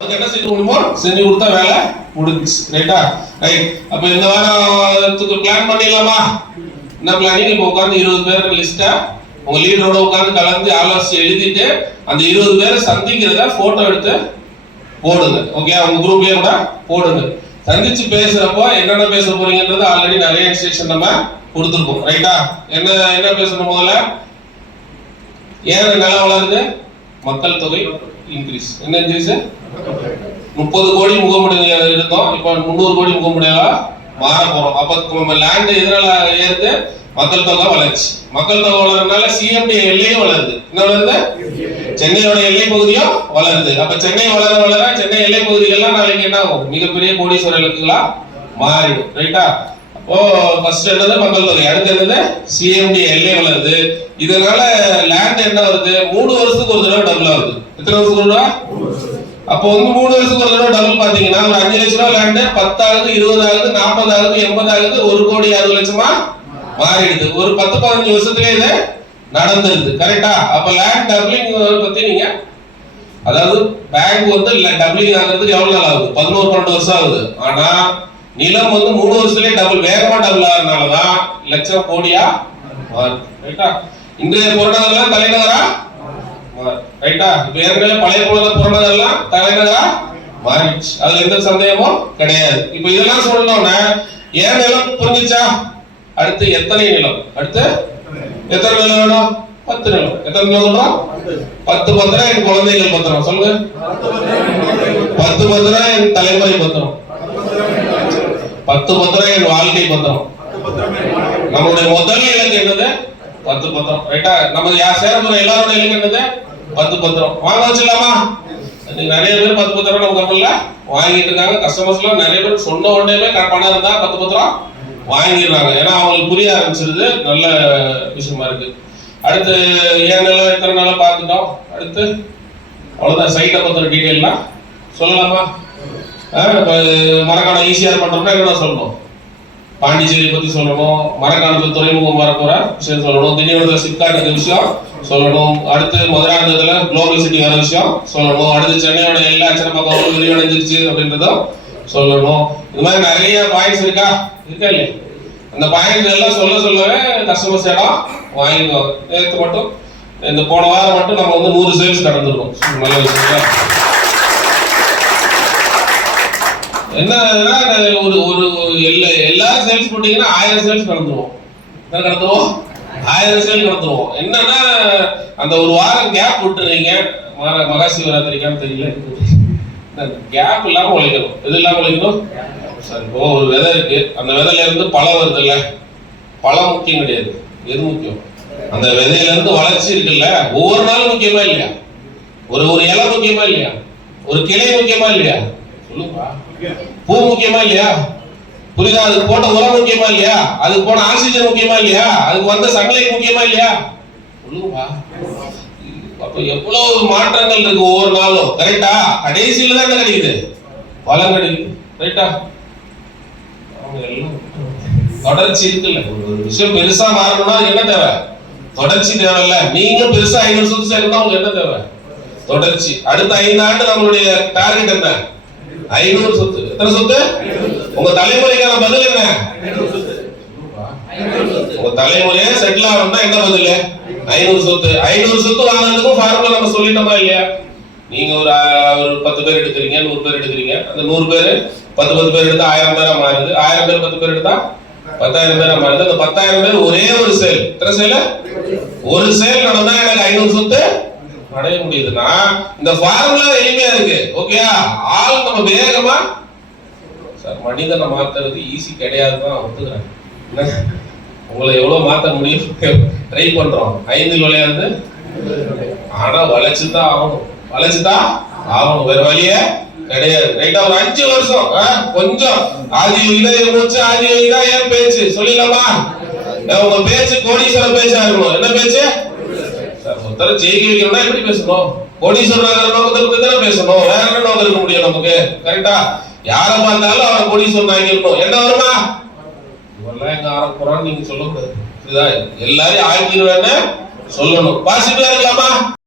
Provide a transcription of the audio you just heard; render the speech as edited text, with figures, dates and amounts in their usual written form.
என்ன செஞ்சு முடியுமோ செஞ்சு கொடுத்தா வேலை முடிஞ்சுச்சு. ரைட்டா? ரைட். அப்ப இந்த வாரத்துக்கு பிளான் பண்ணிடலாமா? என்ன பிளானிங்? இப்போ உட்காந்து 20 பேர் லிஸ்டா உங்க லீடரோட உட்காந்து கலந்து ஆலோசி எழுதிட்டு அந்த 20 பேரை சந்திக்கிறத போட்டோ எடுத்து போடுங்க. ஓகே, உங்க குரூப்லயே கூட போடுங்க. சந்திச்சு பேசுறப்போ என்னென்ன பேச போறீங்கன்றது ஆல்ரெடி நிறைய இன்ஸ்ட்ரக்ஷன் நம்ம கொடுத்துருக்கோம். ரைட்டா? என்ன பேசணும்? முதல்ல ஏன் நிலம் வளருது? மக்கள் தொகை இன்க்ரீஸ். என்ன இன்க்ரீஸ்? 30 கோடி முகமுடைய இருந்தோம், இப்ப 300 கோடி முகமுடையவா மாற போறோம். அப்ப நம்ம லேண்ட் எதனால ஏறுது? மக்கள் தொகை வளர்ச்சி. மக்கள் தொகை வளர்றதுனால சிஎம்டி எல்லையும் வளருது. என்ன வளருது? சென்னையோட எல்லை பகுதியும் வளருது. அப்ப சென்னை வளர வளர சென்னை எல்லை பகுதிகள்லாம் நாளைக்கு என்ன ஆகும்? மிகப்பெரிய கோடீஸ்வர இலக்குகளா மாறிடும். ரைட்டா? அப்போ ஃபர்ஸ்ட் என்னது? மக்கள் தொகை. அடுத்து என்னது? சிஎம்டி எல்லை வளருது. இதனால லேண்ட் என்ன வருது? 3 வருஷத்துக்கு ஒரு தடவை டபுள் ஆகுது. எத்தனை வருஷத்துக்கு ஒரு தடவை? அப்போ 3 வருஷத்துக்கு ஒரு தடவை டபுள் பாத்தீங்கன்னா ஒரு 5 லட்சம் ரூபாய் லேண்ட் 10 ஆகுது, 20 ஆகுது, 40 ஆகுது, 80 ஆகுது, 1 கோடி 60 லட்சமா மாறிடுது. ஒரு 10-15 வருஷத்துலயே இது நடந்துருது. கரெக்டா? அப்ப லேண்ட் டபுளிங் பத்தி நீங்க, அதாவது பேங்க் டபுளிங் ஆகிறதுக்கு எவ்வளவு நாள் ஆகுது? 11-12 வருஷம் ஆகுது. ஆனா நிலம் 3 வருஷத்துலயே டபுள், வேகமா டபுள் ஆகிறதுனாலதான் லட்சம் கோடியா மாறுது. ரைட்டா? இன்றைய புறநகர்லாம் தலைநகரா. ரைட்டா? இப்ப ஏற்கனவே பழைய புறநகர்லாம் தலைநகரா மாறிடுச்சு. அதுல எந்த சந்தேகமும் கிடையாது. இப்ப இதெல்லாம் சொல்லணும்னா ஏன் நிலம் புரிஞ்சுச்சா? அடுத்து எத்தனை நிலம்? அடுத்து எத்தனை நிலம் வேணும்? 10 நிலம். எத்தனை நிலம் சொல்றோம்? 10 பத்திரம் என் குழந்தைகள் பத்திரம். சொல்லுங்க. 10 பத்திரம் என் தலைமுறை பத்திரம். 10 பத்திரம் என் வாழ்க்கை பத்திரம். நம்மளுடைய முதல் இலக்கு என்னது? 10 பத்திரம். ரைட்டா? நம்ம சேர போற எல்லாரோட இலக்கு என்னது? 10 பத்திரம். வாங்க வச்சிடலாமா? நிறைய பேர் 10 பத்திரம் நம்ம கம்பெனில வாங்கிட்டு இருக்காங்க. கஸ்டமர்ஸ் எல்லாம் நிறைய பேர் சொன்ன உடனே பணம் இருந்தா 10 பத்திரம் வாங்கிடுறாங்க. ஏன்னா அவங்களுக்கு புரிய ஆரம்பிச்சிருது. நல்ல விஷயமா இருக்கு. அடுத்து ஏன் நிலம் எத்தனை நாளா பார்த்துட்டோம். அடுத்து அவ்வளவுதான். சைட்டை பத்திர டீட்டெயில்லாம் சொல்லலாமா? மரக்காணம் ஈஸியா பண்றோம்னா என்ன சொல்லணும்? பாண்டிச்சேரி பத்தி சொல்லணும், மரக்காணத்துல துறைமுகம் வரப்போற விஷயம் சொல்லணும், திண்டிவனத்துல சிப்காட் விஷயம் சொல்லணும், அடுத்து மதுராந்தகத்துல குளோபல் சிட்டி வர விஷயம் சொல்லணும், அடுத்து சென்னையோட எல்லா சிறப்பாகவும் விரிவடைஞ்சிருச்சு அப்படின்றதும் சொல்லணும். இது மாதிரி நிறைய பாயிண்ட்ஸ் இருக்கா இல்லையா? அந்த பாயிண்ட்ஸ் எல்லாம் சொல்லவே கஸ்டமர்ஸ் இடம் வாங்கிடுவாங்க. நேற்று மட்டும் இந்த போன வாரம் மட்டும் நம்ம 100 சேல்ஸ் கடந்துருக்கோம். நல்ல விஷயம். என்னன்னா ஒரு எல்லாரும் சேல்ஸ் போட்டீங்கன்னா 1000 சேல்ஸ் கடந்துருவோம். கடந்துருவோம் 1000 சேல் கடந்துருவோம். என்னன்னா அந்த ஒரு வாரம் கேப் விட்டுறீங்க. மகா சிவராத்திரிக்கான்னு தெரியல, கேப் இல்லாம உழைக்கணும். எது இல்லாம உழைக்கணும்? சரி, இப்போ ஒரு விதை இருக்கு, அந்த விதையில இருந்து பழம் வருது இல்ல? பழம் முக்கியம் கிடையாது. எது முக்கியம்? அந்த விதையில இருந்து வளர்ச்சி இருக்குல்ல, ஒவ்வொரு நாளும் முக்கியமா இல்லையா? ஒரு இலை முக்கியமா இல்லையா? ஒரு கிளை முக்கியமா இல்லையா? சொல்லுங்க. பூ முக்கியமா இல்லையா? புரியுதா? அதுக்கு போட்ட உரம் முக்கியமா இல்லையா? அதுக்கு போன ஆக்சிஜன் முக்கியமா இல்லையா? அதுக்கு வந்த சன்லைட் முக்கியமா இல்லையா? சொல்லுங்கப்பா. அப்ப எவ்வளவு மாற்றங்கள் இருக்கு ஒவ்வொரு நாளும். கரெக்டா? கடைசியில தான் என்ன கிடைக்குது? பலன் கிடைக்குது. ரைட்டா? தொடர்ச்சி இருக்குல்ல. ஒரு விஷயம் பெருசா மாறணும்னா என்ன தேவை? தொடர்ச்சி தேவையில்ல. நீங்க பெருசா 500 சொத்து சேர்க்கணும், உங்களுக்கு என்ன தேவை? தொடர்ச்சி. அடுத்த 5 ஆண்டு நம்மளுடைய டார்கெட் என்ன? 500 சொத்து. எத்தனை சொத்து? உங்க தலைமுறைக்கான பதில் என்ன? உங்க தலைமுறையே செட்டில் ஆகணும்னா என்ன பதில்? 500 சொத்து. 500 சொத்து வாங்குறதுக்கும் ஃபார்முலா நம்ம சொல்லிட்டோமா இல்லையா? நீங்க ஒரு 10 பேர் எடுக்கிறீங்க, 100 பேர் எடுக்கிறீங்க. அந்த 100 பேர் 10 பேர் எடுத்தா 1000 பேரா மாறுது. 1000 பேர் 10 பேர் எடுத்தா 10,000 பேரா மாறுது. அந்த 10,000 பேர் ஒரே ஒரு சேல். எத்தனை சேல்? ஒரு சேல் நடந்தா எனக்கு 500 சொத்து அடைய முடியுதுன்னா இந்த ஃபார்முலா எளிமையா இருக்கு. ஓகேயா? ஆள் நம்ம வேகமா சார் மனிதனை மாத்துறது ஈஸி கிடையாதுதான் ஒத்துக்கிறேன். உங்களை எவ்வளவு மாத்த முடியும் ட்ரை பண்றோம். 5 விளையாது. ஆனா வளைச்சுதான் ஆகணும். வளைச்சுதான் ஆகணும். வேற வழியே கிடையாது. ரைட்டா? ஒரு 5 வருஷம் கொஞ்சம் ஆதி யோகிதா மூச்சு, ஆதி யோகிதா ஏன் பேச்சு சொல்லிடலாமா? உங்க பேச்சு கோடீஸ்வர பேச்சா இருக்கணும். என்ன பேச்சு? ஒருத்தர ஜெயிக்க வைக்கணும்னா எப்படி பேசணும்? கோடீஸ்வரர் நோக்கத்துக்கு தானே பேசணும். வேற என்ன நோக்கம் இருக்க முடியும் நமக்கு? கரெக்டா? யார பார்த்தாலும் அவன் கோடீஸ்வரன் ஆகிடணும். என்ன வருமா? இவெல்லாம் எங்க ஆரம்பிக்கிறான்னு நீங்க சொல்லக்கூடாது. எல்லாரையும் ஆக்கிடுவேன்னு சொல்லணும். பாசிட்டிவா இருக்கலாமா?